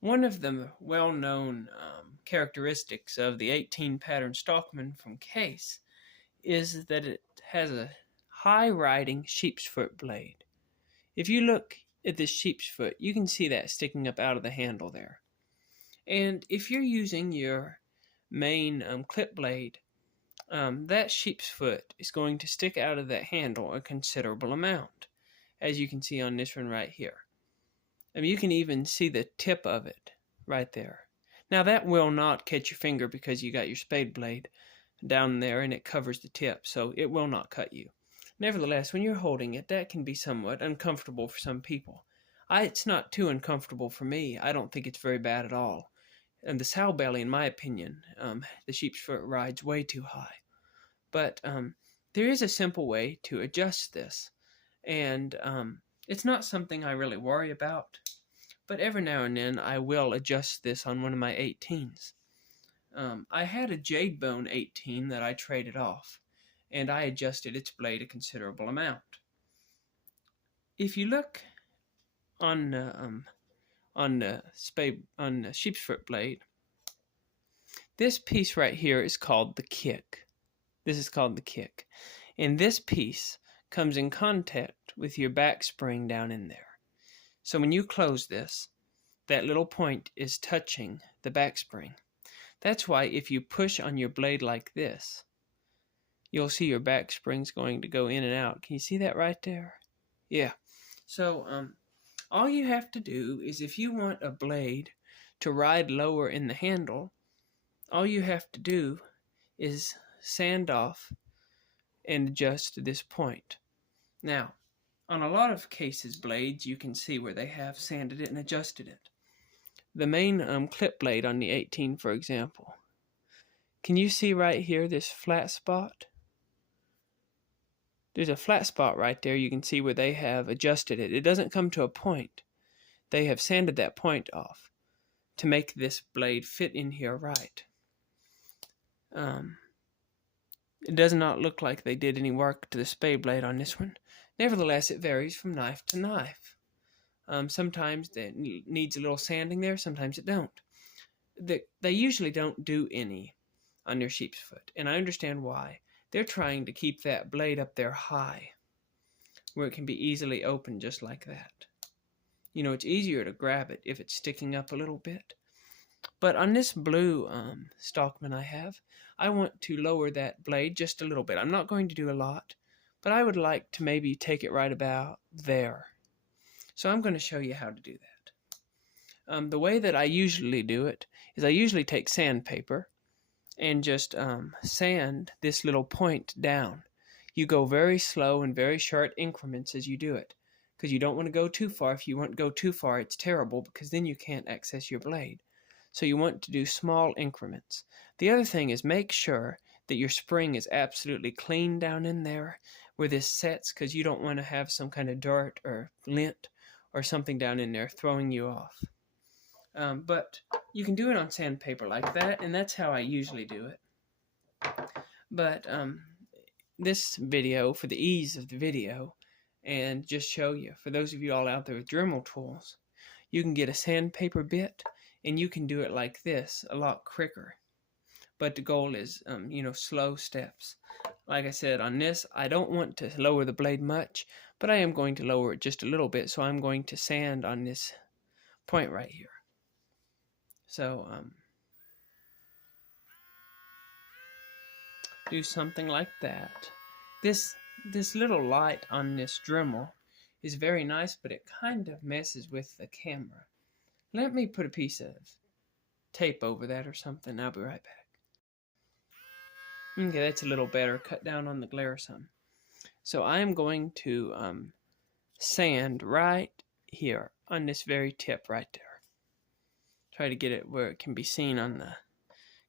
One of the well-known characteristics of the 18 pattern Stockman from Case is that it has a high riding sheepsfoot blade. If you look at this sheepsfoot, you can see that sticking up out of the handle there. And if you're using your main clip blade, that sheepsfoot is going to stick out of that handle a considerable amount, as you can see on this one right here. I mean, you can even see the tip of it right there. Now that will not catch your finger because you got your spade blade down there and it covers the tip, so it will not cut you. Nevertheless, when you're holding it, that can be somewhat uncomfortable for some people. It's not too uncomfortable for me. I don't think it's very bad at all. And the sow belly, in my opinion, the sheepsfoot rides way too high. But there is a simple way to adjust this, and it's not something I really worry about, but every now and then I will adjust this on one of my 18s. I had a jade bone 18 that I traded off, and I adjusted its blade a considerable amount. If you look on the sheepsfoot blade, this piece right here is called the kick. This is called the kick, and this piece comes in contact with your back spring down in there. So when you close this, that little point is touching the back spring. That's why if you push on your blade like this, you'll see your back spring's going to go in and out. Can you see that right there? Yeah. So all you have to do is, if you want a blade to ride lower in the handle, all you have to do is sand off and adjust this point. Now, on a lot of Case's blades, you can see where they have sanded it and adjusted it. The main clip blade on the 18, for example, can you see right here this flat spot? There's a flat spot right there. You can see where they have adjusted it. It doesn't come to a point. They have sanded that point off to make this blade fit in here right. It does not look like they did any work to the spade blade on this one. Nevertheless, it varies from knife to knife. Sometimes it needs a little sanding there, sometimes it don't. They usually don't do any on their sheepsfoot, and I understand why. They're trying to keep that blade up there high, where it can be easily opened just like that. You know, it's easier to grab it if it's sticking up a little bit. But on this blue Stockman I want to lower that blade just a little bit. I'm not going to do a lot, but I would like to maybe take it right about there. So I'm going to show you how to do that. The way that I usually do it is I usually take sandpaper and just sand this little point down. You go very slow and very short increments as you do it, because you don't want to go too far. If you want to go too far, it's terrible, because then you can't access your blade. So you want to do small increments. The other thing is, make sure that your spring is absolutely clean down in there where this sets, because you don't want to have some kind of dirt or lint or something down in there throwing you off. But you can do it on sandpaper like that, and that's how I usually do it. But this video, for the ease of the video, and just show you, for those of you all out there with Dremel tools, you can get a sandpaper bit, and you can do it like this a lot quicker. But the goal is, slow steps. Like I said, on this, I don't want to lower the blade much, but I am going to lower it just a little bit, so I'm going to sand on this point right here. So, do something like that. This little light on this Dremel is very nice, but it kind of messes with the camera. Let me put a piece of tape over that or something. I'll be right back. Okay, that's a little better. Cut down on the glare some. So I am going to sand right here on this very tip right there. Try to get it where it can be seen on the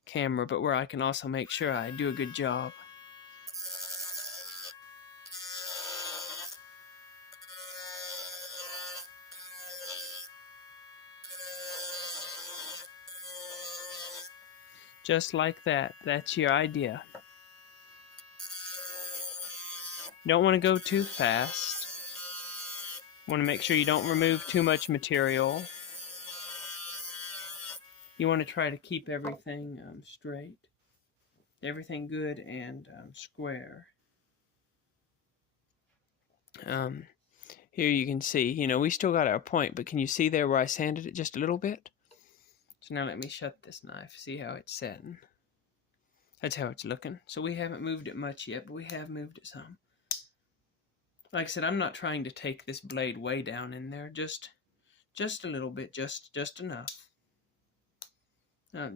camera, but where I can also make sure I do a good job. Just like that. That's your idea. You don't want to go too fast. You want to make sure you don't remove too much material. You want to try to keep everything straight, everything good and square. Here you can see, we still got our point, but can you see there where I sanded it just a little bit? So now let me shut this knife, see how it's setting. That's how it's looking. So we haven't moved it much yet, but we have moved it some. Like I said, I'm not trying to take this blade way down in there, just a little bit, just enough.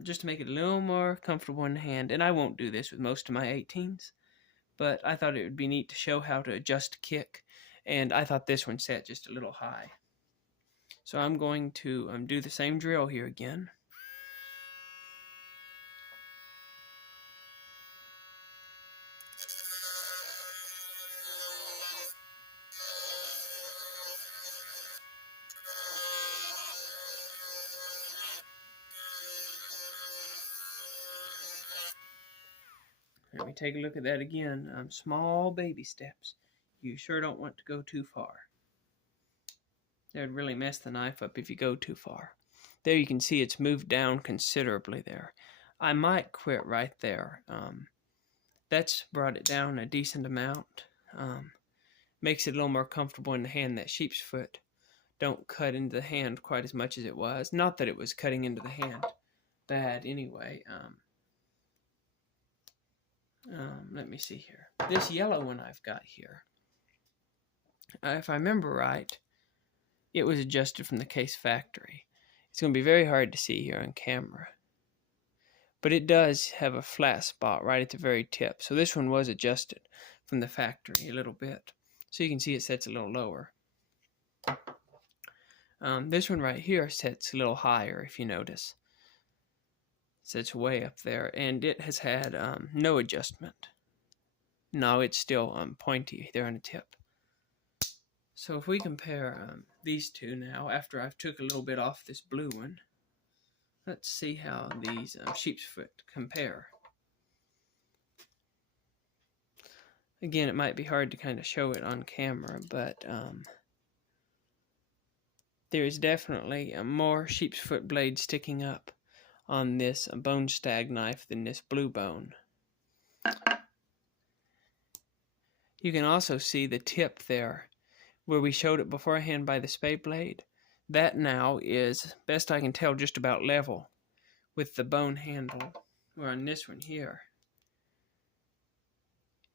Just to make it a little more comfortable in the hand. And I won't do this with most of my 18s, but I thought it would be neat to show how to adjust kick, and I thought this one set just a little high. So I'm going to do the same drill here again. Let me take a look at that again. Small baby steps. You sure don't want to go too far. That would really mess the knife up if you go too far. There you can see it's moved down considerably there. I might quit right there. That's brought it down a decent amount. Makes it a little more comfortable in the hand. That sheep's foot don't cut into the hand quite as much as it was. Not that it was cutting into the hand bad anyway. Let me see here. This yellow one I've got here, if I remember right, it was adjusted from the case factory. It's going to be very hard to see here on camera, but it does have a flat spot right at the very tip. So this one was adjusted from the factory a little bit. So you can see it sets a little lower. This one right here sets a little higher, if you notice. Sits way up there, and it has had no adjustment. No, it's still pointy there on the tip. So if we compare these two now, after I've took a little bit off this blue one, let's see how these sheep's foot compare. Again, it might be hard to kind of show it on camera, but there is definitely more sheep's foot blade sticking up on this bone stag knife than this blue bone. You can also see the tip there where we showed it beforehand by the spade blade. That now is, best I can tell, just about level with the bone handle. Or on this one here,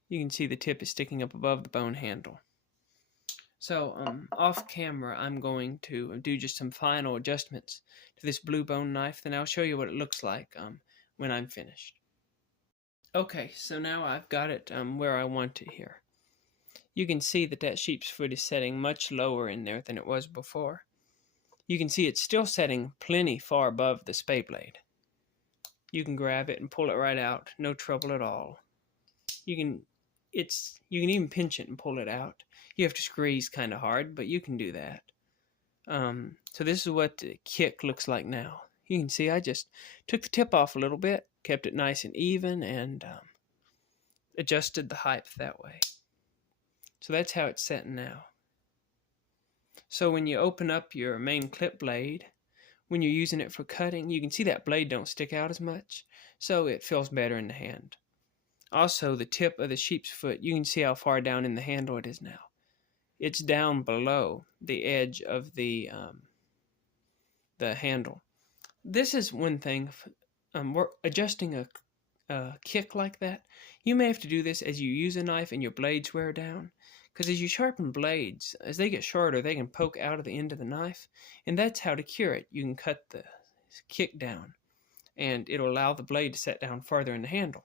you can see the tip is sticking up above the bone handle. So off camera, I'm going to do just some final adjustments to this blue bone knife. Then I'll show you what it looks like when I'm finished. Okay, so now I've got it where I want it here. You can see that sheep's foot is setting much lower in there than it was before. You can see it's still setting plenty far above the spade blade. You can grab it and pull it right out, no trouble at all. You can even pinch it and pull it out. You have to squeeze kind of hard, but you can do that. So this is what the kick looks like now. You can see I just took the tip off a little bit, kept it nice and even, and adjusted the height that way. So that's how it's setting now. So when you open up your main clip blade, when you're using it for cutting, you can see that blade don't stick out as much, so it feels better in the hand. Also, the tip of the sheep's foot, you can see how far down in the handle it is now. It's down below the edge of the handle. This is one thing. We're adjusting a kick like that. You may have to do this as you use a knife and your blades wear down. Because as you sharpen blades, as they get shorter, they can poke out of the end of the knife. And that's how to cure it. You can cut the kick down, and it'll allow the blade to set down farther in the handle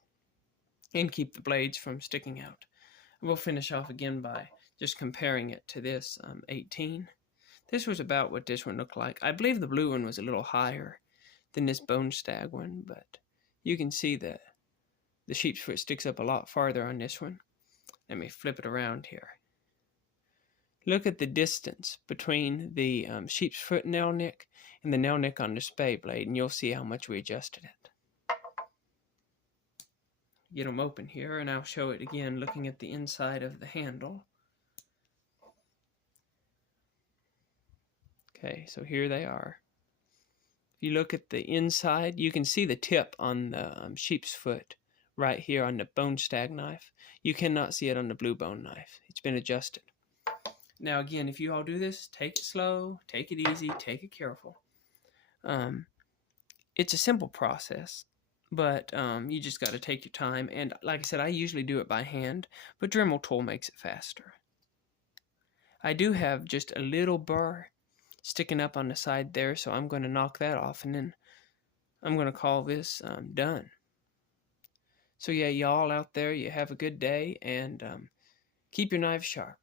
and keep the blades from sticking out. We'll finish off again by just comparing it to this 18. This was about what this one looked like. I believe the blue one was a little higher than this bone stag one, but you can see that the sheep's foot sticks up a lot farther on this one. Let me flip it around here. Look at the distance between the sheep's foot nail nick and the nail nick on the spade blade, and you'll see how much we adjusted it. Get them open here, and I'll show it again looking at the inside of the handle. Okay, so here they are. If you look at the inside, you can see the tip on the sheep's foot right here on the bone stag knife. You cannot see it on the blue bone knife. It's been adjusted. Now again, if you all do this, take it slow, take it easy, take it careful. It's a simple process, but you just got to take your time. And like I said, I usually do it by hand, but Dremel tool makes it faster. I do have just a little burr sticking up on the side there, so I'm going to knock that off, and then I'm going to call this done. So yeah, y'all out there, you have a good day, and keep your knives sharp.